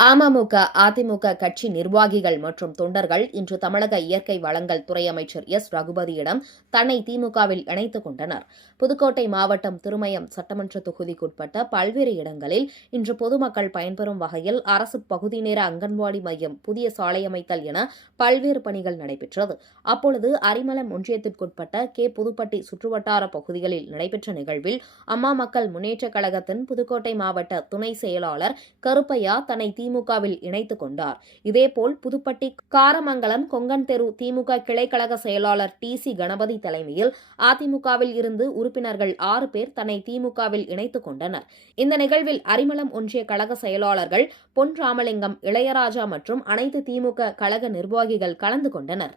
அமமுக, அதிமுக கட்சி நிர்வாகிகள் மற்றும் தொண்டர்கள் இன்று தமிழக இயற்கை வளங்கள் துறை அமைச்சர் எஸ். ரகுபதியிடம் தன்னை திமுகவில் இணைத்துக் கொண்டனர். புதுக்கோட்டை மாவட்டம் திருமயம் சட்டமன்ற தொகுதிக்குட்பட்ட பல்வேறு இடங்களில் இன்று பொதுமக்கள் பயன்பெறும் வகையில் அரசு பகுதி நேர அங்கன்வாடி மையம், புதிய சாலை அமைத்தல் என பல்வேறு பணிகள் நடைபெற்றது. அப்பொழுது அரிமளம் ஒன்றியத்திற்குட்பட்ட கே. புதுப்பட்டி சுற்றுவட்டார பகுதிகளில் நடைபெற்ற நிகழ்வில் அம்மா மக்கள் முன்னேற்றக் கழகத்தின் புதுக்கோட்டை மாவட்ட துணை செயலாளர் கருப்பையா தன்னை திமுகவில் இணைத்துக் கொண்டார். இதேபோல் புதுப்பட்டி காரமங்கலம் கொங்கன் தெரு திமுக கிளைக்கழக செயலாளர் டி.சி. கணபதி தலைமையில் அதிமுகவில் இருந்து உறுப்பினர்கள் 6 பேர் தன்னை திமுகவில் இணைத்துக் கொண்டனர். இந்த நிகழ்வில் அரிமளம் ஒன்றிய கழக செயலாளர்கள் பொன் ராமலிங்கம், இளையராஜா மற்றும் அனைத்து திமுக கழக நிர்வாகிகள் கலந்து கொண்டனர்.